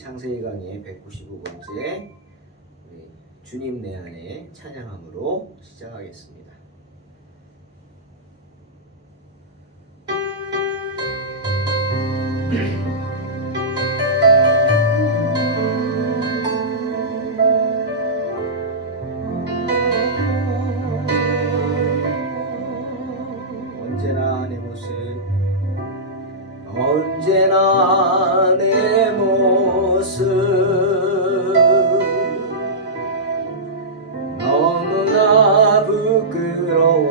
창세기 강의 195번째 주님 내 안에 찬양함으로 시작하겠습니다. 언제나 내 모습 너무나 부끄러워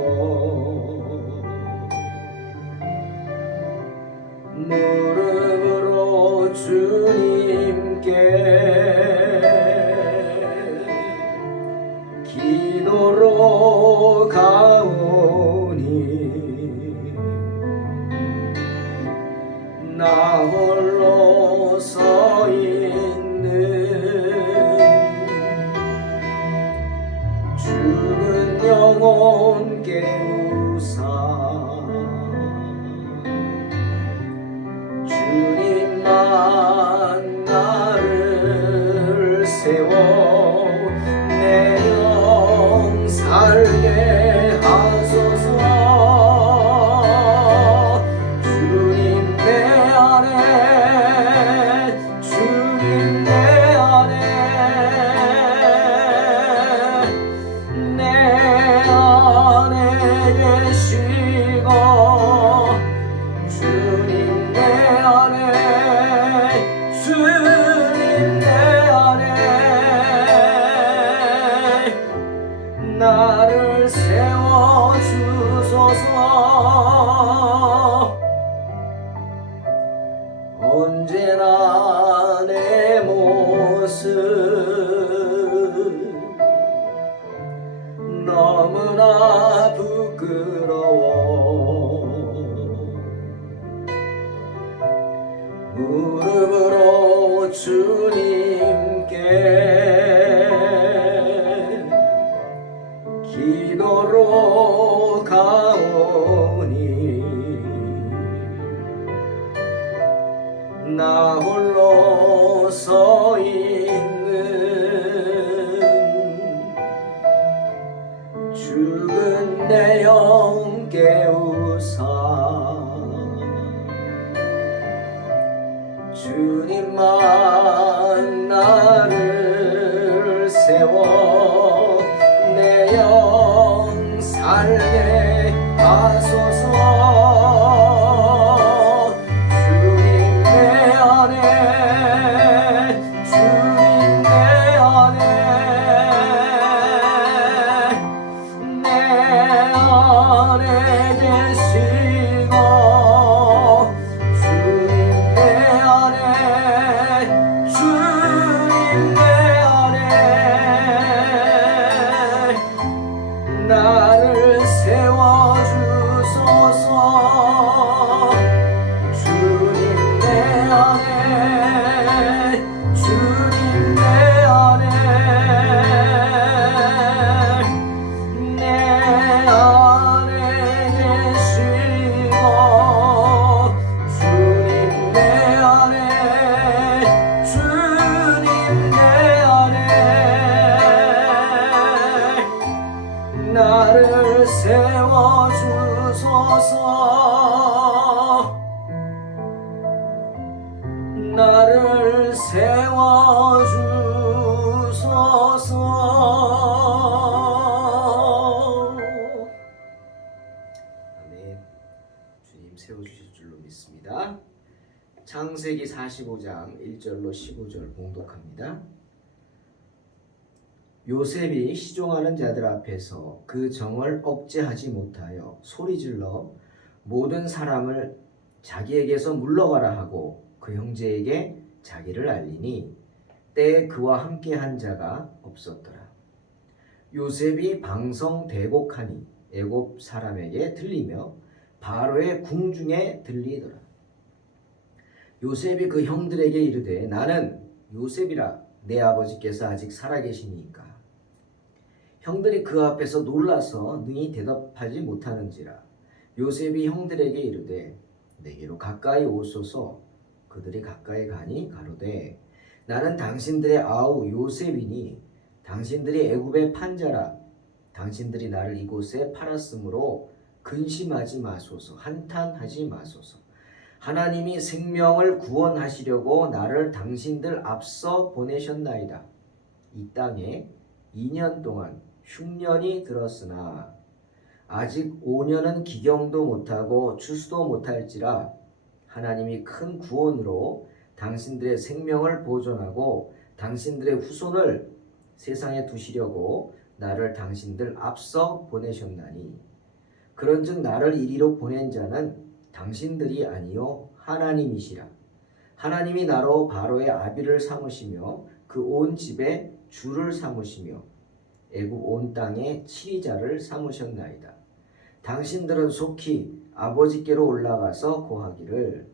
무릎으로 주님께 기도로 가오니 나 홀로 서 있는 죽은 영혼 깨우사 주님만 나를 세워 내 영 살게 하소서. 나를 세워주소서. 언제나 내 모습 너무나 부끄러워 무릎으로 주님께 기도로 가오니 나 홀로 서 있는 죽은 내 영 깨우사 주님만 나를 세워 내 영 살게 하소서. 주님 내 안에 주님 내 안에 내 안에 계시고 주님 내 안에 주님 내 안에 나를 세워주소서. 주님 내 안에 주님 내 안에 내 안에 계시고 주님 내 안에 주님 내 안에 나를 세워주소서. 나를 세워주소서. 아멘. 주님 세워주실 줄로 믿습니다. 창세기 45장 1절로 15절 봉독합니다. 요셉이 시종하는 자들 앞에서 그 정을 억제하지 못하여 소리질러 모든 사람을 자기에게서 물러가라 하고 그 형제에게 자기를 알리니 때에 그와 함께한 자가 없었더라. 요셉이 방성대곡하니 애굽 사람에게 들리며 바로의 궁중에 들리더라. 요셉이 그 형들에게 이르되 나는 요셉이라 내 아버지께서 아직 살아계시니까. 형들이 그 앞에서 놀라서 능히 대답하지 못하는지라. 요셉이 형들에게 이르되 내게로 가까이 오소서. 그들이 가까이 가니 가로되 나는 당신들의 아우 요셉이니 당신들이 애굽의 판자라. 당신들이 나를 이곳에 팔았으므로 근심하지 마소서. 한탄하지 마소서. 하나님이 생명을 구원하시려고 나를 당신들 앞서 보내셨나이다. 이 땅에 2년 동안 흉년이 들었으나 아직 5년은 기경도 못하고 추수도 못할지라 하나님이 큰 구원으로 당신들의 생명을 보존하고 당신들의 후손을 세상에 두시려고 나를 당신들 앞서 보내셨나니 그런즉 나를 이리로 보낸 자는 당신들이 아니요 하나님이시라. 하나님이 나로 바로의 아비를 삼으시며 그 온 집에 주를 삼으시며 애굽 온 땅의 치리자를 삼으셨나이다. 당신들은 속히 아버지께로 올라가서 고하기를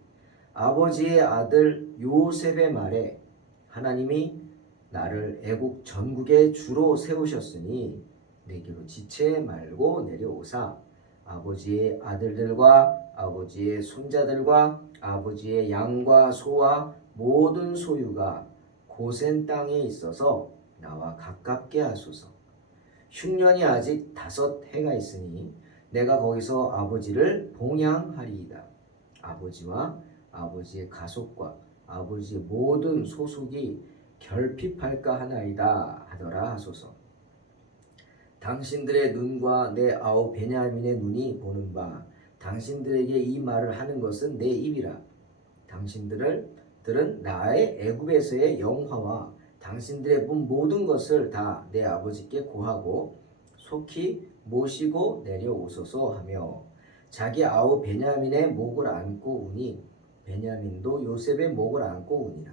아버지의 아들 요셉의 말에 하나님이 나를 애국 전국의 주로 세우셨으니 내게로 지체 말고 내려오사 아버지의 아들들과 아버지의 손자들과 아버지의 양과 소와 모든 소유가 고센 땅에 있어서 나와 가깝게 하소서. 흉년이 아직 5해가 있으니 내가 거기서 아버지를 봉양하리이다. 아버지와 아버지의 가속과 아버지의 모든 소속이 결핍할까 하나이다 하더라 하소서. 당신들의 눈과 내 아우 베냐민의 눈이 보는 바 당신들에게 이 말을 하는 것은 내 입이라. 당신들은 나의 애굽에서의 영화와 당신들의 본 모든 것을 다 내 아버지께 고하고 속히 모시고 내려오소서 하며 자기 아우 베냐민의 목을 안고 우니 베냐민도 요셉의 목을 안고 우니라.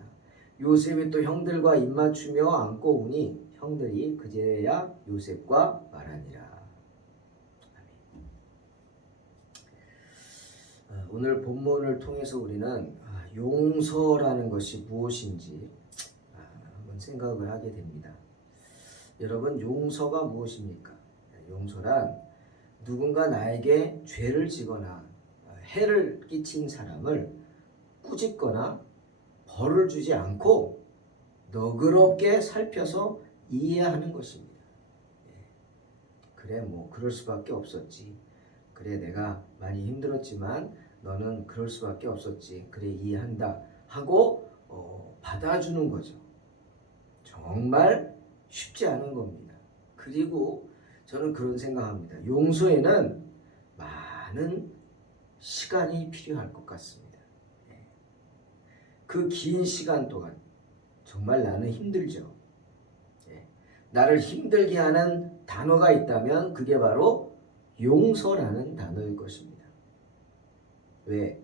요셉이 또 형들과 입맞추며 안고 우니 형들이 그제야 요셉과 말하니라. 아멘. 오늘 본문을 통해서 우리는 용서라는 것이 무엇인지 한번 생각을 하게 됩니다. 여러분, 용서가 무엇입니까? 용서란 누군가 나에게 죄를 지거나 해를 끼친 사람을 꾸짖거나 벌을 주지 않고 너그럽게 살펴서 이해하는 것입니다. 그래, 뭐 그럴 수밖에 없었지. 그래, 내가 많이 힘들었지만 너는 그럴 수밖에 없었지. 그래, 이해한다 하고 받아주는 거죠. 정말 쉽지 않은 겁니다. 그리고 저는 그런 생각합니다. 용서에는 많은 시간이 필요할 것 같습니다. 그 긴 시간 동안 정말 나는 힘들죠. 나를 힘들게 하는 단어가 있다면 그게 바로 용서라는 단어일 것입니다. 왜?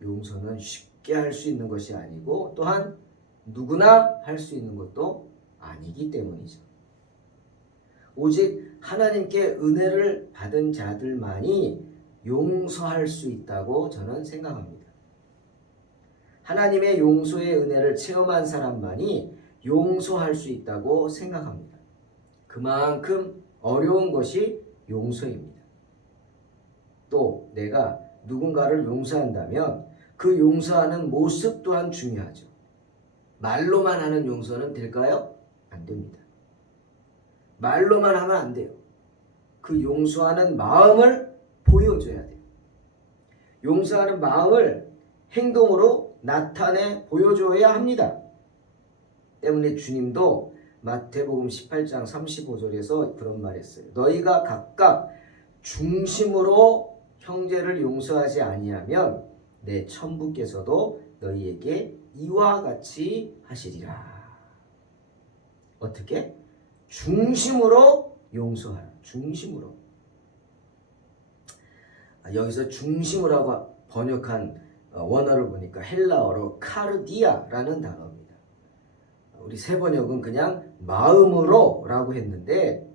용서는 쉽게 할 수 있는 것이 아니고 또한 누구나 할 수 있는 것도 아니기 때문이죠. 오직 하나님께 은혜를 받은 자들만이 용서할 수 있다고 저는 생각합니다. 하나님의 용서의 은혜를 체험한 사람만이 용서할 수 있다고 생각합니다. 그만큼 어려운 것이 용서입니다. 또 내가 누군가를 용서한다면 그 용서하는 모습 또한 중요하죠. 말로만 하는 용서는 될까요? 안 됩니다. 말로만 하면 안 돼요. 그 용서하는 마음을 보여줘야 돼요. 용서하는 마음을 행동으로 나타내 보여줘야 합니다. 때문에 주님도 마태복음 18장 35절에서 그런 말 했어요. 너희가 각각 중심으로 형제를 용서하지 아니하면 내 천부께서도 너희에게 이와 같이 하시리라. 어떻게? 중심으로 용서하라. 중심으로. 여기서 중심으로라고 번역한 원어를 보니까 헬라어로 카르디아라는 단어입니다. 우리 새 번역은 그냥 마음으로 라고 했는데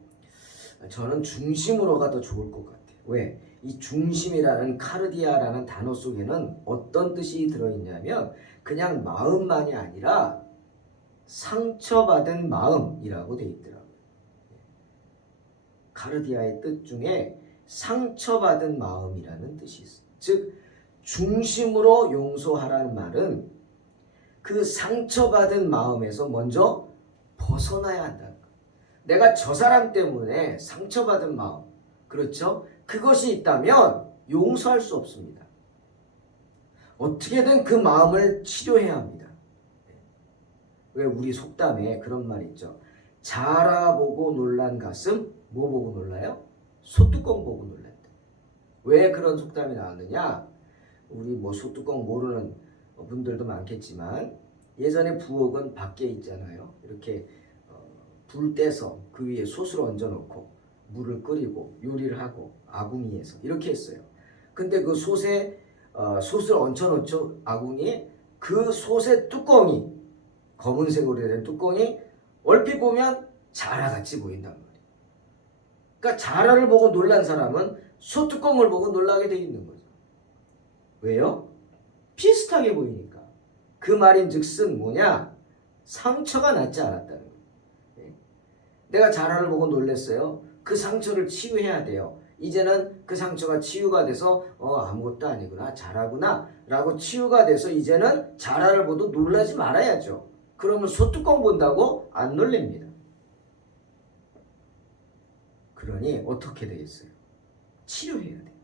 저는 중심으로가 더 좋을 것 같아요. 왜? 이 중심이라는 카르디아라는 단어 속에는 어떤 뜻이 들어있냐면 그냥 마음만이 아니라 상처받은 마음이라고 되어 있더라고요. 카르디아의 뜻 중에 상처받은 마음이라는 뜻이 있어요. 즉 중심으로 용서하라는 말은 그 상처받은 마음에서 먼저 벗어나야 한다는 거예요. 내가 저 사람 때문에 상처받은 마음, 그렇죠? 그것이 있다면 용서할 수 없습니다. 어떻게든 그 마음을 치료해야 합니다. 왜 우리 속담에 그런 말 있죠. 자라보고 놀란 가슴 뭐 보고 놀라요? 소뚜껑 보고 놀란다. 왜 그런 속담이 나왔느냐? 우리 뭐 소뚜껑 모르는 분들도 많겠지만 예전에 부엌은 밖에 있잖아요. 이렇게 불 떼서 그 위에 솥을 얹어놓고 물을 끓이고 요리를 하고 아궁이에서 이렇게 했어요. 근데 그 솥에 솥을 얹혀놓죠. 아궁이에 그 솥의 뚜껑이 검은색으로 된 뚜껑이 얼핏 보면 자라같이 보인단 말이에요. 그러니까 자라를 보고 놀란 사람은 솥뚜껑을 보고 놀라게 돼 있는 거죠. 왜요? 비슷하게 보이니까. 그 말인즉슨 뭐냐? 상처가 낫지 않았다는 거예요. 내가 자라를 보고 놀랐어요. 그 상처를 치유해야 돼요. 이제는 그 상처가 치유가 돼서 아무것도 아니구나, 자라구나 라고 치유가 돼서 이제는 자라를 보도 놀라지 말아야죠. 그러면 소뚜껑 본다고 안 놀랍니다. 그러니 어떻게 되겠어요? 치료해야 돼요.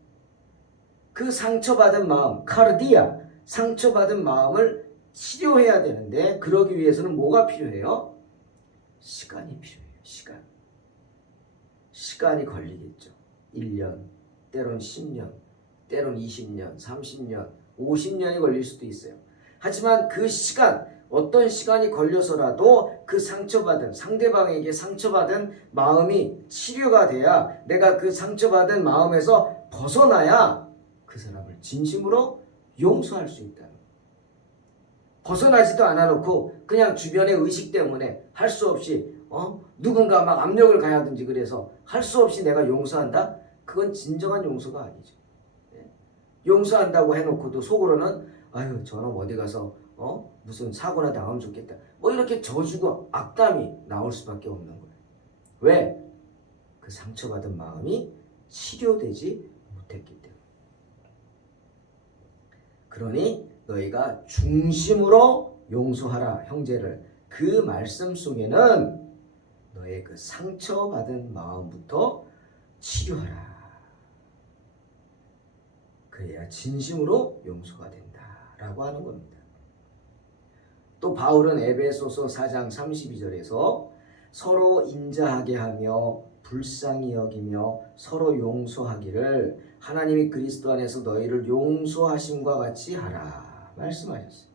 그 상처받은 마음, 카르디아, 상처받은 마음을 치료해야 되는데 그러기 위해서는 뭐가 필요해요? 시간이 필요해요. 시간이 걸리겠죠. 1년, 때론 10년, 때론 20년, 30년, 50년이 걸릴 수도 있어요. 하지만 그 시간, 어떤 시간이 걸려서라도 그 상처받은, 상대방에게 상처받은 마음이 치료가 돼야 내가 그 상처받은 마음에서 벗어나야 그 사람을 진심으로 용서할 수 있다는 거예요. 벗어나지도 않아놓고 그냥 주변의 의식 때문에 할 수 없이 누군가 막 압력을 가하든지 그래서 할 수 없이 내가 용서한다? 그건 진정한 용서가 아니죠. 용서한다고 해놓고도 속으로는 아유 저놈 어디 가서 무슨 사고나 당하면 좋겠다. 뭐 이렇게 저주고 악담이 나올 수밖에 없는 거예요. 왜? 그 상처받은 마음이 치료되지 못했기 때문에. 그러니 너희가 중심으로 용서하라 형제를. 그 말씀 속에는 너의 그 상처받은 마음부터 치료하라. 그래야 진심으로 용서가 된다라고 하는 겁니다. 또 바울은 에베소서 4장 32절에서 서로 인자하게 하며 불쌍히 여기며 서로 용서하기를 하나님이 그리스도 안에서 너희를 용서하심과 같이 하라 말씀하셨어요.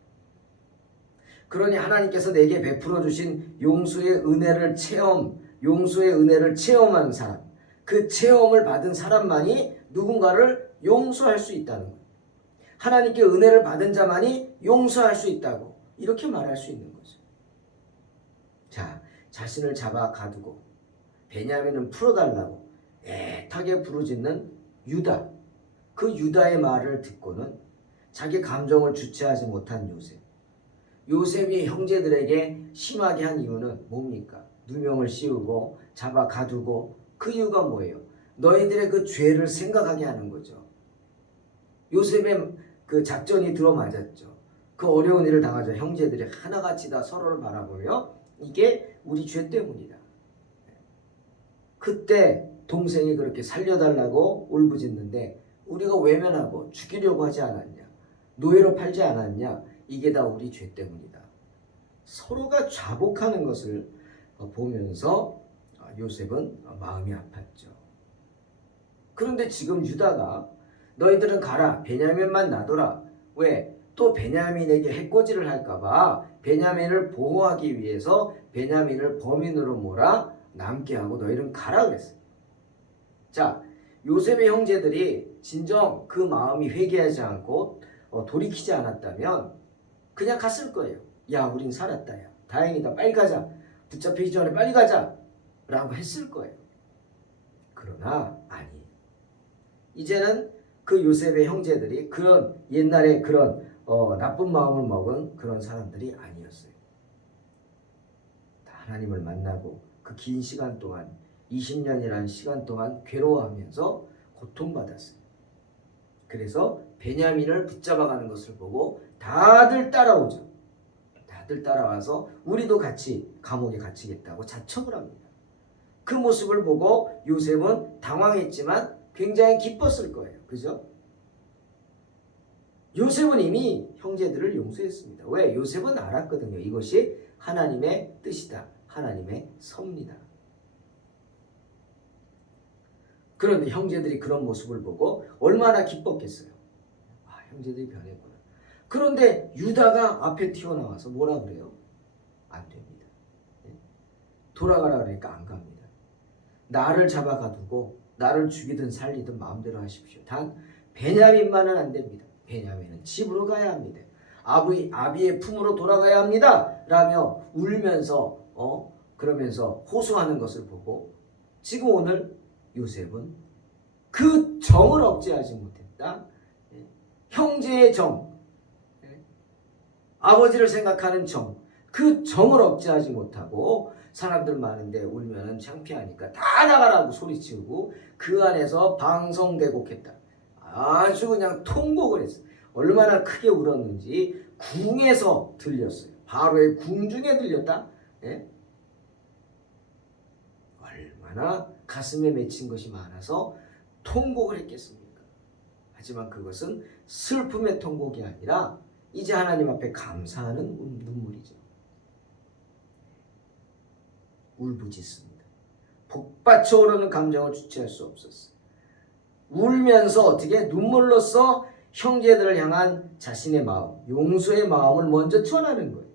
그러니 하나님께서 내게 베풀어 주신 용서의 은혜를 체험한 사람, 그 체험을 받은 사람만이 누군가를 용서할 수 있다는 거예요. 하나님께 은혜를 받은 자만이 용서할 수 있다고 이렇게 말할 수 있는 거죠. 자, 자신을 잡아 가두고 베냐민은 풀어달라고 애타게 부르짖는 유다. 그 유다의 말을 듣고는 자기 감정을 주체하지 못한 요셉. 요셉이 형제들에게 심하게 한 이유는 뭡니까? 누명을 씌우고 잡아 가두고 그 이유가 뭐예요? 너희들의 그 죄를 생각하게 하는 거죠. 요셉의 그 작전이 들어맞았죠. 그 어려운 일을 당하자 형제들이 하나같이 다 서로를 바라보며 이게 우리 죄 때문이다. 그때 동생이 그렇게 살려달라고 울부짖는데 우리가 외면하고 죽이려고 하지 않았냐? 노예로 팔지 않았냐? 이게 다 우리 죄 때문이다. 서로가 자복하는 것을 보면서 요셉은 마음이 아팠죠. 그런데 지금 유다가 너희들은 가라. 베냐민만 놔둬라. 왜? 또 베냐민에게 해코지를 할까봐 베냐민을 보호하기 위해서 베냐민을 범인으로 몰아 남게 하고 너희는 가라 그랬어요. 자, 요셉의 형제들이 진정 그 마음이 회개하지 않고 돌이키지 않았다면 그냥 갔을 거예요. 야, 우린 살았다. 야, 다행이다. 빨리 가자. 붙잡히기 전에 빨리 가자. 라고 했을 거예요. 그러나 아니. 이제는 그 요셉의 형제들이 그런 옛날에 그런 나쁜 마음을 먹은 그런 사람들이 아니었어요. 하나님을 만나고 그 긴 시간 동안 20년이라는 시간 동안 괴로워하면서 고통받았어요. 그래서 베냐민을 붙잡아가는 것을 보고 다들 따라오죠. 다들 따라와서 우리도 같이 감옥에 갇히겠다고 자청을 합니다. 그 모습을 보고 요셉은 당황했지만 굉장히 기뻤을 거예요. 그죠? 요셉은 이미 형제들을 용서했습니다. 왜? 요셉은 알았거든요. 이것이 하나님의 뜻이다. 하나님의 섭니다. 그런데 형제들이 그런 모습을 보고 얼마나 기뻤겠어요. 아, 형제들이 변했구나. 그런데 유다가 앞에 튀어나와서 뭐라 그래요? 안 됩니다. 돌아가라 그러니까 안 갑니다. 나를 잡아가두고 나를 죽이든 살리든 마음대로 하십시오. 단 베냐민만은 안 됩니다. 베냐민은 집으로 가야 합니다. 아비의 품으로 돌아가야 합니다. 라며 울면서 그러면서 호소하는 것을 보고 지금 오늘 요셉은 그 정을 억제하지 못했다. 형제의 정, 아버지를 생각하는 정, 그 정을 억제하지 못하고 사람들 많은데 울면은 창피하니까 다 나가라고 소리치고 그 안에서 방성대곡했다. 아주 그냥 통곡을 했어요. 얼마나 크게 울었는지 궁에서 들렸어요. 바로의 궁중에 들렸다. 예? 얼마나 가슴에 맺힌 것이 많아서 통곡을 했겠습니까? 하지만 그것은 슬픔의 통곡이 아니라 이제 하나님 앞에 감사하는 눈물이죠. 울부짖습니다. 복받쳐 오르는 감정을 주체할 수 없었어요. 울면서 어떻게 눈물로써 형제들을 향한 자신의 마음, 용서의 마음을 먼저 전하는 거예요.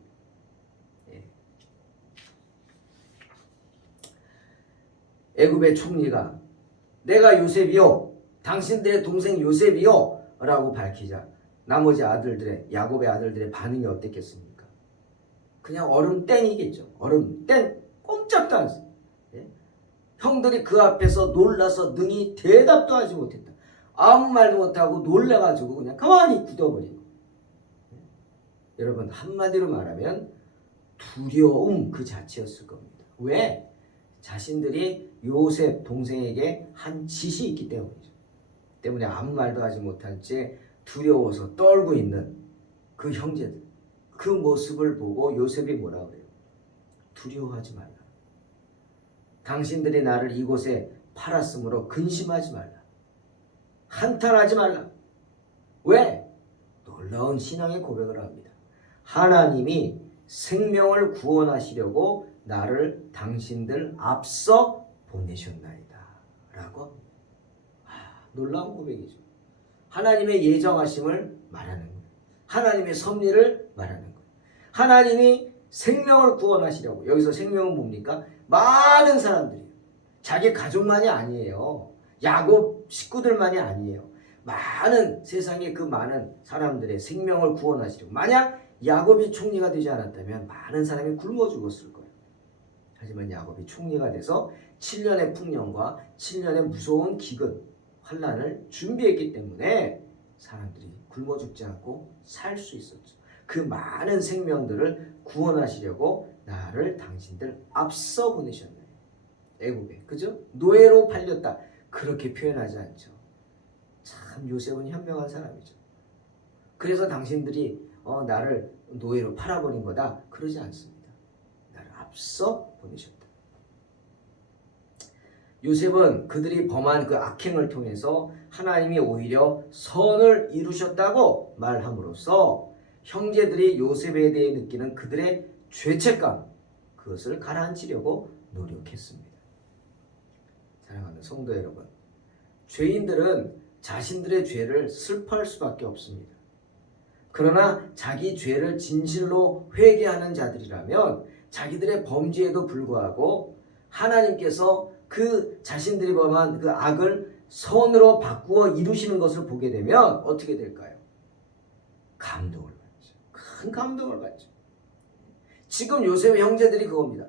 애굽의 총리가 내가 요셉이요, 당신들의 동생 요셉이요 라고 밝히자 나머지 아들들의, 야곱의 아들들의 반응이 어땠겠습니까? 그냥 얼음 땡이겠죠. 얼음 땡, 꼼짝도 않았어요. 형들이 그 앞에서 놀라서 능히 대답도 하지 못했다. 아무 말도 못하고 놀라가지고 그냥 가만히 굳어버리고. 여러분, 한마디로 말하면 두려움 그 자체였을 겁니다. 왜? 자신들이 요셉 동생에게 한 짓이 있기 때문이죠. 때문에 아무 말도 하지 못한 채 두려워서 떨고 있는 그 형제들, 그 모습을 보고 요셉이 뭐라 그래요? 두려워하지 말라. 당신들이 나를 이곳에 팔았으므로 근심하지 말라. 한탄하지 말라. 왜? 놀라운 신앙의 고백을 합니다. 하나님이 생명을 구원하시려고 나를 당신들 앞서 보내셨나이다. 라고 놀라운 고백이죠. 하나님의 예정하심을 말하는 거예요. 하나님의 섭리를 말하는 거예요. 하나님이 생명을 구원하시려고. 여기서 생명은 뭡니까? 많은 사람들이에요. 자기 가족만이 아니에요. 야곱 식구들만이 아니에요. 많은 세상의 그 많은 사람들의 생명을 구원하시려고. 만약 야곱이 총리가 되지 않았다면 많은 사람이 굶어 죽었을 거예요. 하지만 야곱이 총리가 돼서 7년의 풍년과 7년의 무서운 기근, 환난을 준비했기 때문에 사람들이 굶어 죽지 않고 살 수 있었죠. 그 많은 생명들을 구원하시려고 나를 당신들 앞서 보내셨나요? 애굽에, 그죠? 노예로 팔렸다. 그렇게 표현하지 않죠. 참 요셉은 현명한 사람이죠. 그래서 당신들이 나를 노예로 팔아버린 거다. 그러지 않습니다. 나를 앞서 보내셨다. 요셉은 그들이 범한 그 악행을 통해서 하나님이 오히려 선을 이루셨다고 말함으로써 형제들이 요셉에 대해 느끼는 그들의 죄책감, 그것을 가라앉히려고 노력했습니다. 사랑하는 성도 여러분, 죄인들은 자신들의 죄를 슬퍼할 수밖에 없습니다. 그러나 자기 죄를 진실로 회개하는 자들이라면 자기들의 범죄에도 불구하고 하나님께서 그 자신들이 범한 그 악을 선으로 바꾸어 이루시는 것을 보게 되면 어떻게 될까요? 감동을 받죠. 큰 감동을 받죠. 지금 요셉의 형제들이 그겁니다.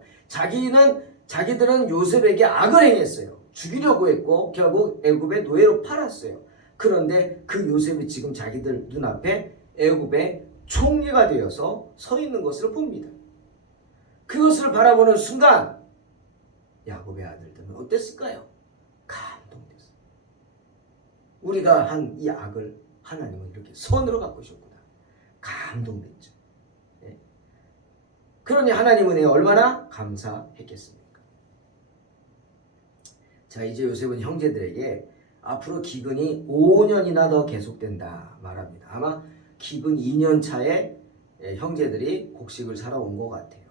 자기들은 요셉에게 악을 행했어요. 죽이려고 했고 결국 애굽의 노예로 팔았어요. 그런데 그 요셉이 지금 자기들 눈앞에 애굽의 총리가 되어서 서 있는 것을 봅니다. 그것을 바라보는 순간 야곱의 아들들은 어땠을까요? 감동됐어요. 우리가 한 이 악을 하나님은 이렇게 선으로 바꾸셨구나. 감동됐죠. 네? 그러니 하나님 은혜에 얼마나 감사했겠습니까? 자, 이제 요셉은 형제들에게 앞으로 기근이 5년이나 더 계속된다 말합니다. 아마 기근 2년 차에 형제들이 곡식을 사러 온 것 같아요.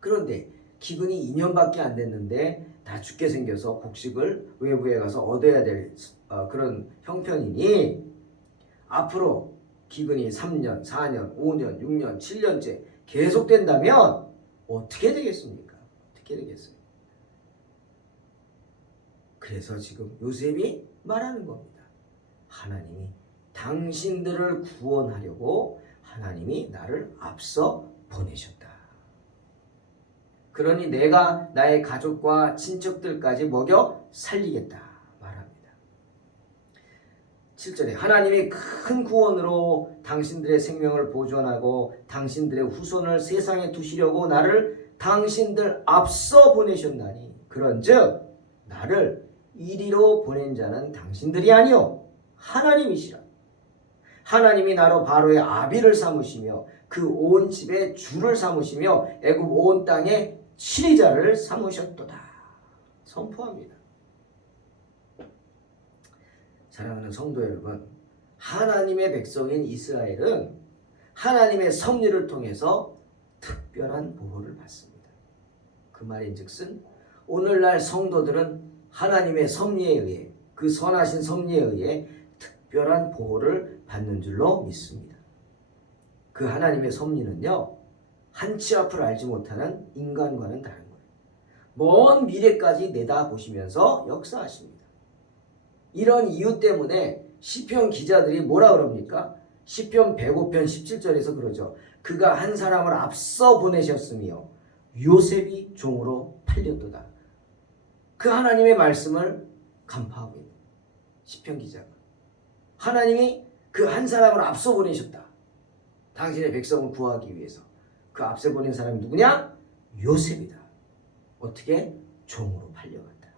그런데 기근이 2년밖에 안 됐는데 다 죽게 생겨서 곡식을 외부에 가서 얻어야 될 그런 형편이니 앞으로 기근이 3년, 4년, 5년, 6년, 7년째 계속된다면 어떻게 되겠습니까? 어떻게 되겠어요? 그래서 지금 요셉이 말하는 겁니다. 하나님이 당신들을 구원하려고 하나님이 나를 앞서 보내셨다. 그러니 내가 나의 가족과 친척들까지 먹여 살리겠다 말합니다. 7절에 하나님이 큰 구원으로 당신들의 생명을 보존하고 당신들의 후손을 세상에 두시려고 나를 당신들 앞서 보내셨나니 그런즉 나를 이리로 보낸 자는 당신들이 아니요 하나님이시라. 하나님이 나로 바로의 아비를 삼으시며 그 온 집에 주를 삼으시며 애굽 온 땅에 치리자를 삼으셨도다. 선포합니다. 사랑하는 성도 여러분, 하나님의 백성인 이스라엘은 하나님의 섭리를 통해서 특별한 보호를 받습니다. 그 말인즉슨 오늘날 성도들은 하나님의 섭리에 의해 그 선하신 섭리에 의해 특별한 보호를 받는 줄로 믿습니다. 그 하나님의 섭리는요, 한치 앞을 알지 못하는 인간과는 다른 거예요. 먼 미래까지 내다보시면서 역사하십니다. 이런 이유 때문에 시편 기자들이 뭐라 그럽니까? 시편 105편 17절에서 그러죠. 그가 한 사람을 앞서 보내셨으며 요셉이 종으로 팔렸도다. 그 하나님의 말씀을 간파하고 있는 시편 기자가 하나님이 그 한 사람을 앞서 보내셨다. 당신의 백성을 구하기 위해서. 그 앞서 보낸 사람이 누구냐? 요셉이다. 어떻게? 종으로 팔려갔다.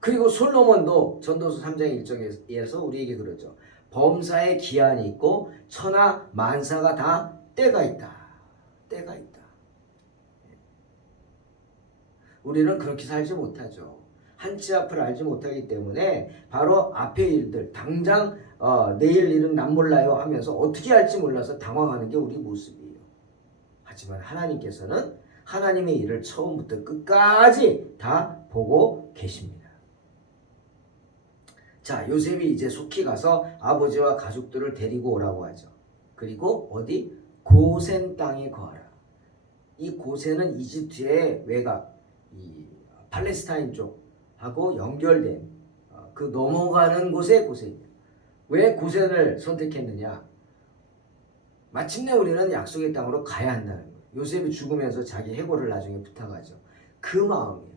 그리고 솔로몬도 전도서 3장 1절에서 우리에게 그러죠. 범사에 기한이 있고 천하 만사가 다 때가 있다. 때가 있다. 우리는 그렇게 살지 못하죠. 한치 앞을 알지 못하기 때문에 바로 앞의 일들, 당장 내일 일은 난 몰라요 하면서 어떻게 할지 몰라서 당황하는 게 우리 모습이에요. 하지만 하나님께서는 하나님의 일을 처음부터 끝까지 다 보고 계십니다. 자, 요셉이 이제 속히 가서 아버지와 가족들을 데리고 오라고 하죠. 그리고 어디? 고센 땅에 거하라. 이 고센은 이집트의 외곽, 이 팔레스타인 쪽하고 연결된 그 넘어가는 곳의 고센이에요. 왜 고센을 선택했느냐? 마침내 우리는 약속의 땅으로 가야 한다는 거예요. 요셉이 죽으면서 자기 해골을 나중에 부탁하죠. 그 마음이에요.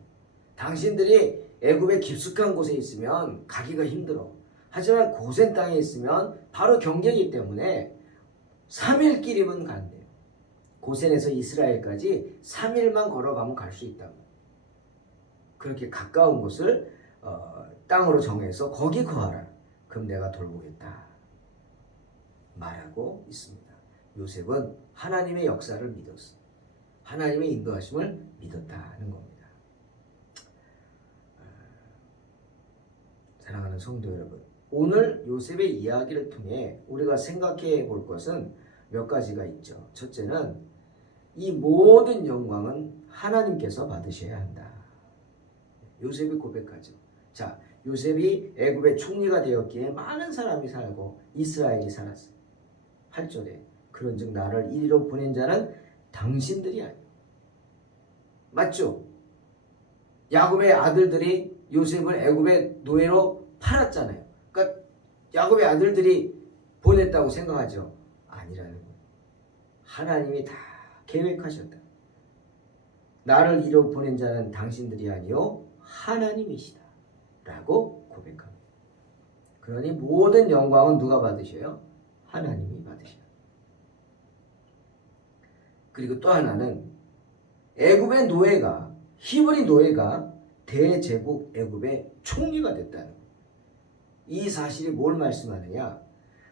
당신들이 애굽의 깊숙한 곳에 있으면 가기가 힘들어. 하지만 고센 땅에 있으면 바로 경계이기 때문에 3일 길이면 간대요. 고센에서 이스라엘까지 3일만 걸어가면 갈 수 있다고. 그렇게 가까운 곳을 땅으로 정해서 거기 거하라. 그럼 내가 돌보겠다 말하고 있습니다. 요셉은 하나님의 역사를 믿었어. 하나님의 인도하심을 믿었다는 겁니다. 사랑하는 성도 여러분, 오늘 요셉의 이야기를 통해 우리가 생각해 볼 것은 몇 가지가 있죠. 첫째는 이 모든 영광은 하나님께서 받으셔야 한다. 요셉이 고백하죠. 자, 요셉이 애굽의 총리가 되었기에 많은 사람이 살고 이스라엘이 살았어요. 8절에 그런즉 나를 이리로 보낸 자는 당신들이 아니오. 맞죠? 야곱의 아들들이 요셉을 애굽의 노예로 팔았잖아요. 그러니까 야곱의 아들들이 보냈다고 생각하죠. 아니라는 거예요. 하나님이 다 계획하셨다. 나를 이리로 보낸 자는 당신들이 아니요 하나님이시다 라고 고백합니다. 그러니 모든 영광은 누가 받으셔요? 하나님이 받으셔요. 그리고 또 하나는 애굽의 노예가, 히브리 노예가 대제국 애굽의 총리가 됐다는 거예요. 이 사실이 뭘 말씀하느냐?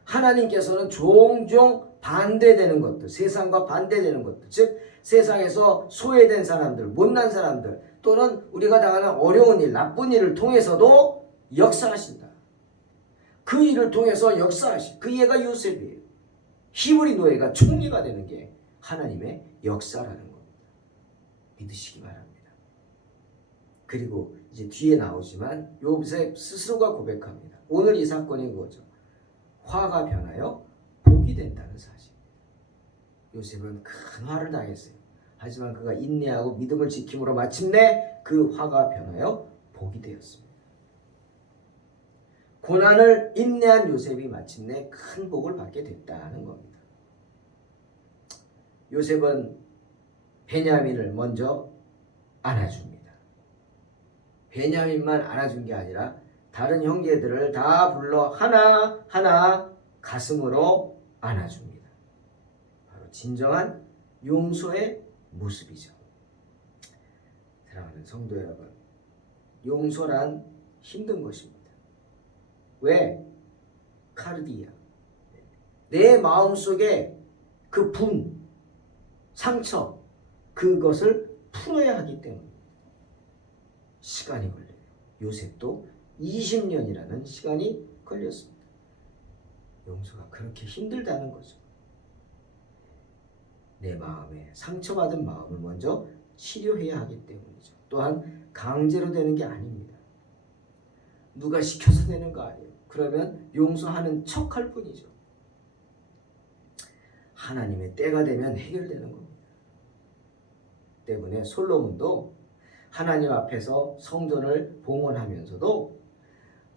하나님께서는 종종 반대되는 것들, 세상과 반대되는 것들, 즉 세상에서 소외된 사람들, 못난 사람들 또는 우리가 당하는 어려운 일, 나쁜 일을 통해서도 역사하신다. 그 일을 통해서 역사하신 그 예가 요셉이에요. 히브리 노예가 총리가 되는 게 하나님의 역사라는 겁니다. 믿으시기 바랍니다. 그리고 이제 뒤에 나오지만 요셉 스스로가 고백합니다. 오늘 이 사건이 그거죠. 화가 변하여 복이 된다는 사실. 요셉은 큰 화를 당했어요. 하지만 그가 인내하고 믿음을 지킴으로 마침내 그 화가 변하여 복이 되었습니다. 고난을 인내한 요셉이 마침내 큰 복을 받게 됐다는 겁니다. 요셉은 베냐민을 먼저 안아줍니다. 베냐민만 안아준 게 아니라 다른 형제들을 다 불러 하나하나 가슴으로 안아줍니다. 바로 진정한 용서의 모습이죠. 사랑하는 성도 여러분, 용서란 힘든 것입니다. 왜? 카르디아. 내 마음속에 그 분, 상처, 그것을 풀어야 하기 때문에 시간이 걸려요. 요셉도 20년이라는 시간이 걸렸습니다. 용서가 그렇게 힘들다는 거죠. 내 마음에 상처받은 마음을 먼저 치료해야 하기 때문이죠. 또한 강제로 되는 게 아닙니다. 누가 시켜서 되는 거 아니에요. 그러면 용서하는 척할 뿐이죠. 하나님의 때가 되면 해결되는 겁니다. 때문에 솔로몬도 하나님 앞에서 성전을 봉헌하면서도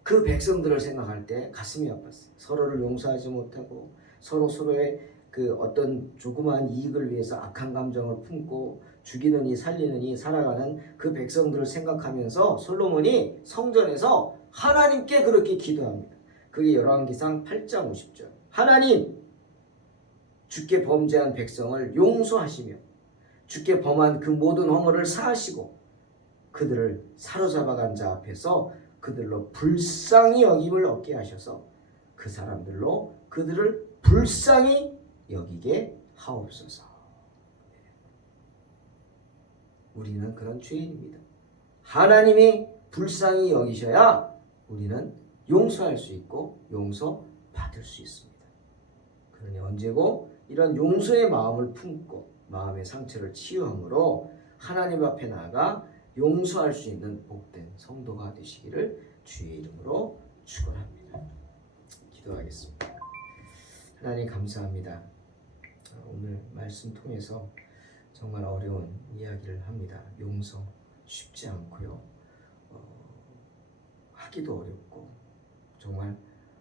그 백성들을 생각할 때 가슴이 아팠어요. 서로를 용서하지 못하고 서로의 그 어떤 조그마한 이익을 위해서 악한 감정을 품고 죽이느니 살리느니 살아가는 그 백성들을 생각하면서 솔로몬이 성전에서 하나님께 그렇게 기도합니다. 그게 열왕기상 8장 50절. 하나님, 주께 범죄한 백성을 용서하시며 주께 범한 그 모든 허물을 사하시고 그들을 사로잡아간 자 앞에서 그들로 불쌍히 여김을 얻게 하셔서 그 사람들로 그들을 불쌍히 여기게 하옵소서. 우리는 그런 죄인입니다. 하나님이 불쌍히 여기셔야 우리는 용서할 수 있고 용서받을 수 있습니다. 그러니 언제고 이런 용서의 마음을 품고 마음의 상처를 치유함으로 하나님 앞에 나아가 용서할 수 있는 복된 성도가 되시기를 주의 이름으로 축원합니다. 기도하겠습니다. 하나님 감사합니다. 오늘 말씀 통해서 정말 어려운 이야기를 합니다. 용서 쉽지 않고요. 하기도 어렵고 정말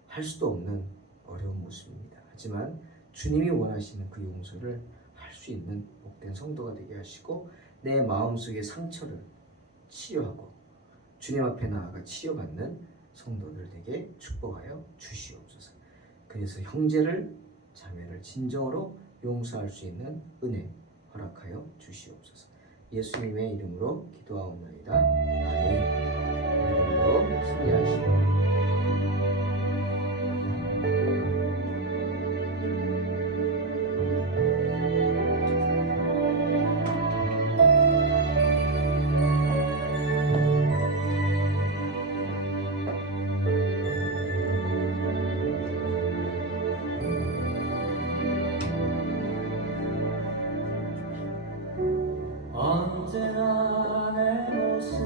할 수도 없는 어려운 모습입니다. 하지만 주님이 원하시는 그 용서를 할 수 있는 복된 성도가 되게 하시고 내 마음속의 상처를 치료하고 주님 앞에 나아가 치료받는 성도들 되게 축복하여 주시옵소서. 그래서 형제를 자매를 진정으로 용서할 수 있는 은혜 허락하여 주시옵소서. 예수님의 이름으로 기도하옵나이다. 아멘. 믿음으로 승리하시고 언제나 내 모습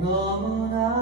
너무나